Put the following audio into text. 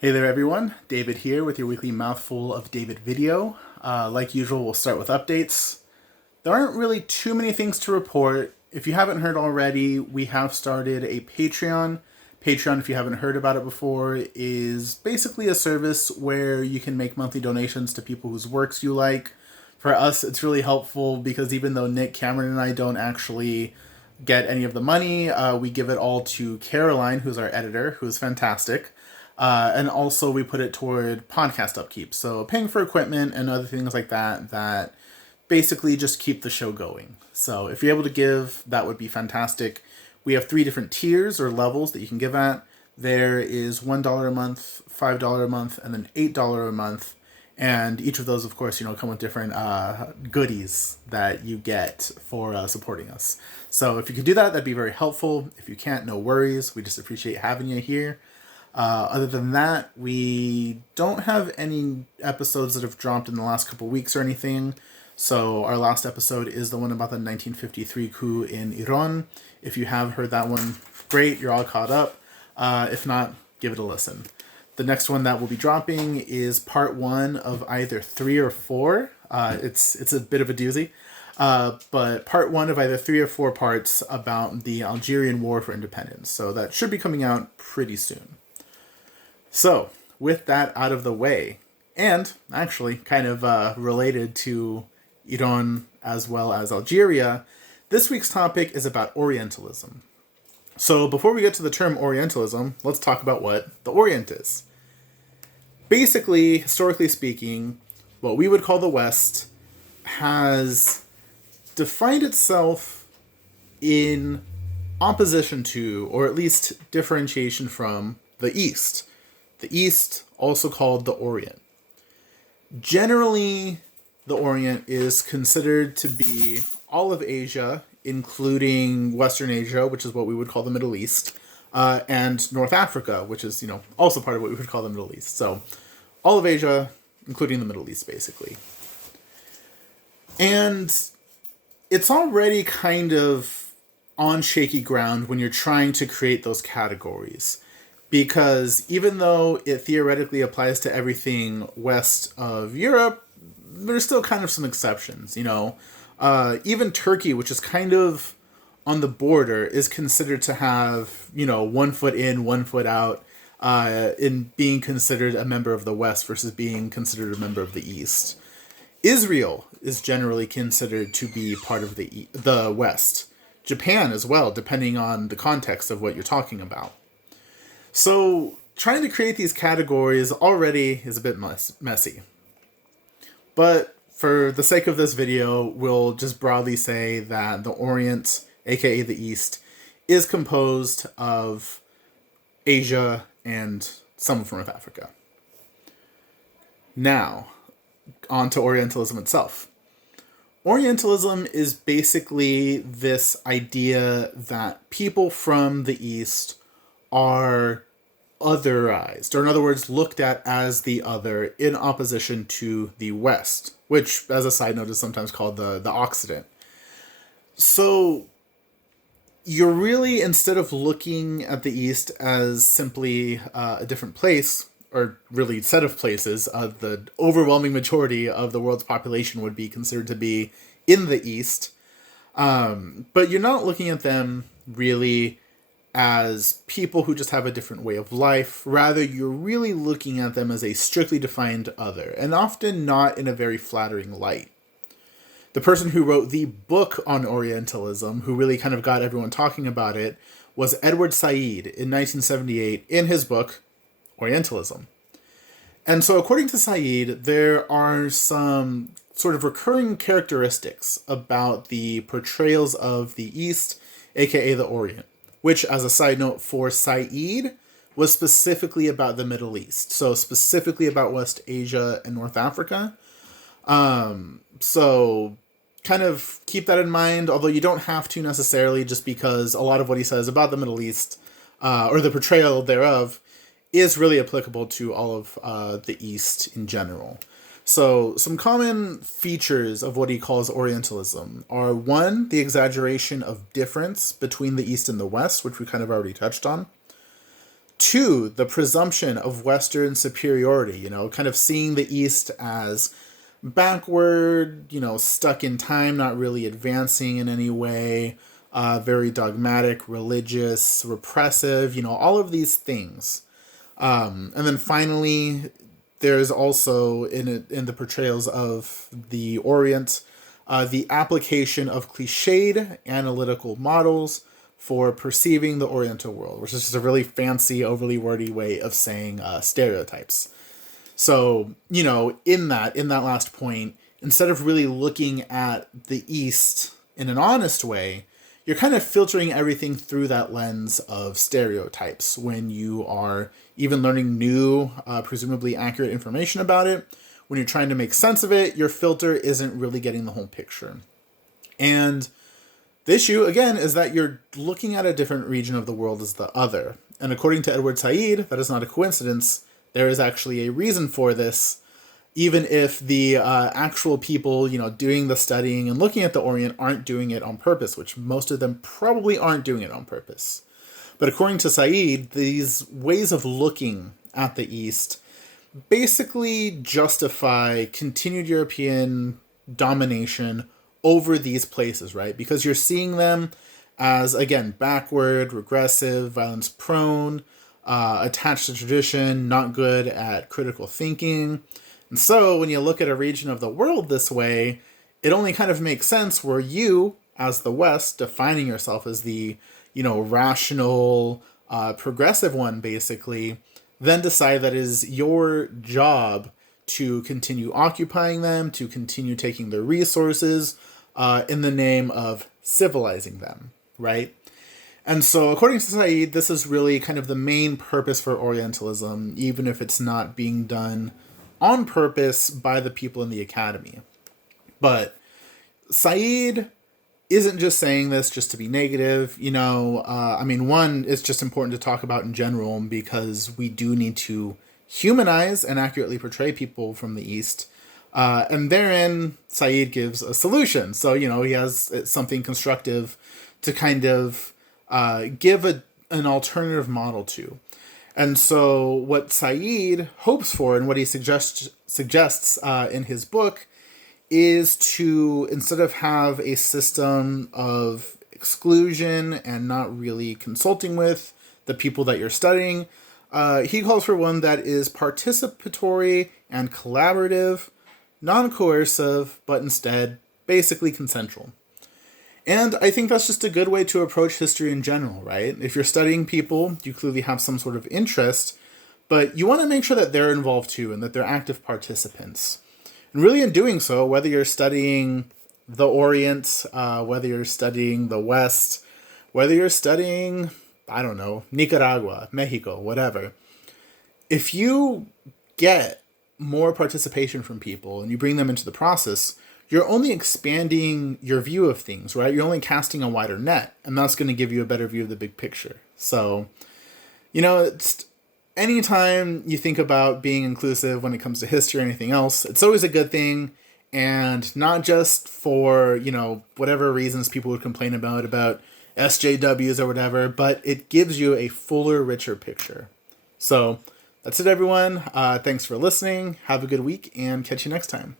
Hey there everyone, David here with your weekly Mouthful of David video. Like usual, we'll start with updates. There aren't really too many things to report. If you haven't heard already, we have started a Patreon. Patreon, if you haven't heard about it before, is basically a service where you can make monthly donations to people whose works you like. For us, it's really helpful because even though Nick, Cameron, and I don't actually get any of the money, we give it all to Caroline, who's our editor, who is fantastic. And also we put it toward podcast upkeep. So paying for equipment and other things like that basically just keep the show going. So if you're able to give, that would be fantastic. We have 3 different tiers or levels that you can give at. There is $1 a month, $5 a month, and then $8 a month. And each of those, of course, come with different goodies that you get for supporting us. So if you could do that, that'd be very helpful. If you can't, no worries. We just appreciate having you here. Other than that, we don't have any episodes that have dropped in the last couple weeks or anything. So our last episode is the one about the 1953 coup in Iran. If you have heard that one, great, you're all caught up. If not, give it a listen. The next one that will be dropping is part 1 of either 3 or 4. It's a bit of a doozy. But part 1 of either 3 or 4 parts about the Algerian War for Independence. So that should be coming out pretty soon. So, with that out of the way, and actually kind of related to Iran as well as Algeria, this week's topic is about Orientalism. So, before we get to the term Orientalism, let's talk about what the Orient is. Basically, historically speaking, what we would call the West has defined itself in opposition to, or at least differentiation from, the East. The East, also called the Orient. Generally, the Orient is considered to be all of Asia, including Western Asia, which is what we would call the Middle East, and North Africa, which is, also part of what we would call the Middle East. So, all of Asia, including the Middle East, basically. And it's already kind of on shaky ground when you're trying to create those categories. Because even though it theoretically applies to everything west of Europe, there's still kind of some exceptions, Even Turkey, which is kind of on the border, is considered to have, 1 foot in, 1 foot out, in being considered a member of the West versus being considered a member of the East. Israel is generally considered to be part of the West. Japan as well, depending on the context of what you're talking about. So, trying to create these categories already is a bit messy. But for the sake of this video, we'll just broadly say that the Orient, aka the East, is composed of Asia and some of North Africa. Now, on to Orientalism itself. Orientalism is basically this idea that people from the East are otherized, or in other words, looked at as the other in opposition to the West, which, as a side note, is sometimes called the Occident. So, you're really, instead of looking at the East as simply a different place, or really set of places, the overwhelming majority of the world's population would be considered to be in the East, but you're not looking at them really as people who just have a different way of life. Rather, you're really looking at them as a strictly defined other, and often not in a very flattering light. The person who wrote the book on Orientalism, who really kind of got everyone talking about it, was Edward Said in 1978 in his book, Orientalism. And so according to Said, there are some sort of recurring characteristics about the portrayals of the East, aka the Orient, which, as a side note for Said, was specifically about the Middle East. So specifically about West Asia and North Africa. So kind of keep that in mind, although you don't have to necessarily, just because a lot of what he says about the Middle East, or the portrayal thereof, is really applicable to all of the East in general. So some common features of what he calls Orientalism are, 1, the exaggeration of difference between the East and the West, which we kind of already touched on. Two, the presumption of Western superiority, kind of seeing the East as backward, stuck in time, not really advancing in any way, very dogmatic, religious, repressive, all of these things. And then finally, there's also in the portrayals of the Orient, the application of cliched analytical models for perceiving the Oriental world, which is just a really fancy, overly wordy way of saying stereotypes. So, in that last point, instead of really looking at the East in an honest way, you're kind of filtering everything through that lens of stereotypes when you are even learning new, presumably accurate information about it. When you're trying to make sense of it, your filter isn't really getting the whole picture. And the issue, again, is that you're looking at a different region of the world as the other. And according to Edward Said, that is not a coincidence. There is actually a reason for this, even if the actual people, doing the studying and looking at the Orient aren't doing it on purpose, which most of them probably aren't doing it on purpose. But according to Said, these ways of looking at the East basically justify continued European domination over these places, right? Because you're seeing them as, again, backward, regressive, violence prone, attached to tradition, not good at critical thinking. And so when you look at a region of the world this way, it only kind of makes sense where you, as the West, defining yourself as the, rational, progressive one, basically, then decide that it is your job to continue occupying them, to continue taking their resources, in the name of civilizing them, right? And so, according to Said, this is really kind of the main purpose for Orientalism, even if it's not being done on purpose by the people in the academy. But Said isn't just saying this just to be negative. One, it's just important to talk about in general because we do need to humanize and accurately portray people from the East. And therein, Said gives a solution. So, he has something constructive to kind of give an alternative model to. And so what Said hopes for and what he suggests in his book is to, instead of have a system of exclusion and not really consulting with the people that you're studying, he calls for one that is participatory and collaborative, non-coercive, but instead basically consensual. And I think that's just a good way to approach history in general, right? If you're studying people, you clearly have some sort of interest, but you want to make sure that they're involved too and that they're active participants. And really in doing so, whether you're studying the Orient, whether you're studying the West, whether you're studying, Nicaragua, Mexico, whatever, if you get more participation from people and you bring them into the process, you're only expanding your view of things, right? You're only casting a wider net, and that's going to give you a better view of the big picture. So, it's anytime you think about being inclusive when it comes to history or anything else, it's always a good thing. And not just for, whatever reasons people would complain about SJWs or whatever, but it gives you a fuller, richer picture. So that's it, everyone. Thanks for listening. Have a good week and catch you next time.